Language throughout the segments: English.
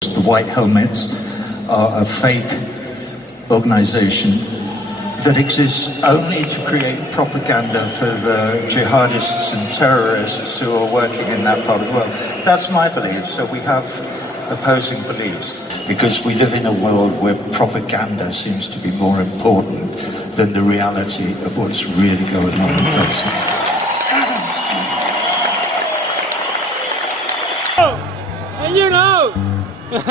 The White Helmets are a fake organization that exists only to create propaganda for the jihadists and terrorists who are working in that part of the world. That's my belief. So we have opposing beliefs because we live in a world where propaganda seems to be more important than the reality of what's really going on in places. And you know! I'm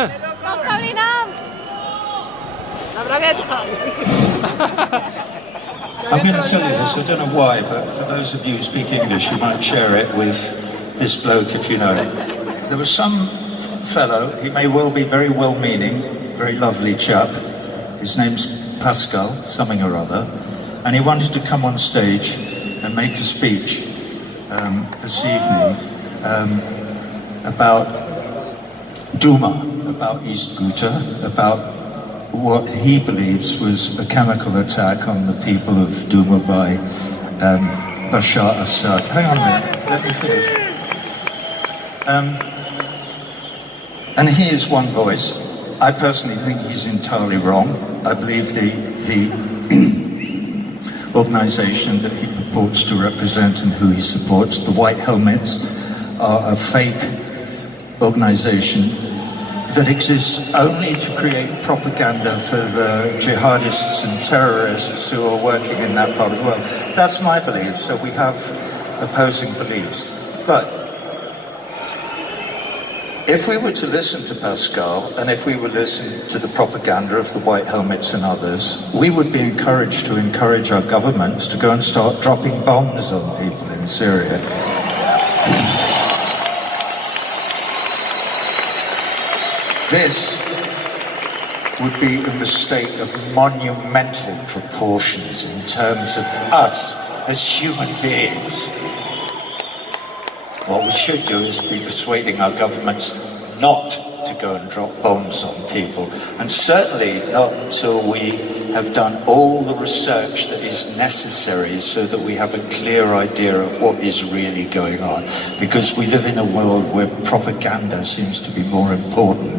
going to tell you this, I don't know why, but for those of you who speak English, you might share it with this bloke if you know it. There was some fellow, he may well be very well-meaning, very lovely chap. His name's Pascal, something or other, and he wanted to come on stage and make a speech this evening about Duma, about East Ghouta, about what he believes was a chemical attack on the people of Duma by Bashar Assad. Hang on a minute, let me finish. And he is one voice. I personally think he's entirely wrong. I believe the organization that he purports to represent and who he supports, the White Helmets, are a fake organization that exists only to create propaganda for the jihadists and terrorists who are working in that part of the world. That's my belief, so we have opposing beliefs. But if we were to listen to Pascal, and if we were to listen to the propaganda of the White Helmets and others, we would be encouraged to encourage our governments to go and start dropping bombs on people in Syria. This would be a mistake of monumental proportions in terms of us as human beings. What we should do is be persuading our governments not to go and drop bombs on people, and certainly not until we have done all the research that is necessary so that we have a clear idea of what is really going on. Because we live in a world where propaganda seems to be more important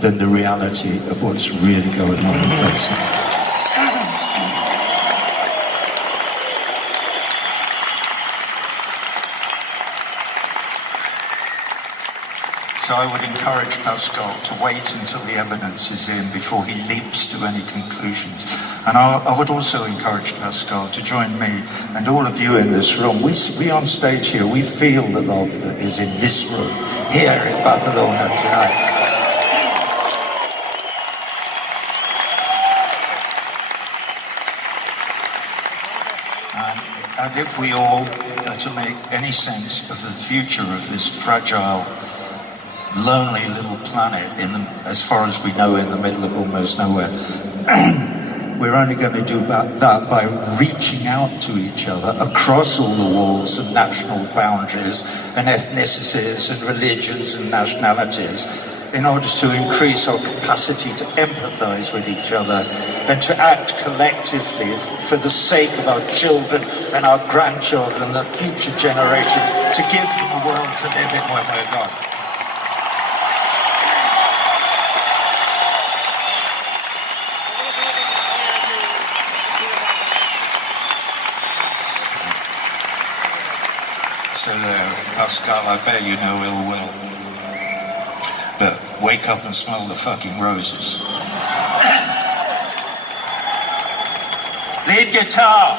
than the reality of what's really going on in places. So I would encourage Pascal to wait until the evidence is in before he leaps to any conclusions. And I would also encourage Pascal to join me and all of you in this room. We on stage here, we feel the love that is in this room, here in Barcelona tonight. And if we all are to make any sense of the future of this fragile, lonely little planet, as far as we know, in the middle of almost nowhere, we're only going to do that by reaching out to each other across all the walls of national boundaries and ethnicities and religions and nationalities, in order to increase our capacity to empathize with each other and to act collectively for the sake of our children and our grandchildren and the future generation, to give them a world to live in when we're gone. So Pascal, I bear you no ill will. But wake up and smell the fucking roses. Lead guitar!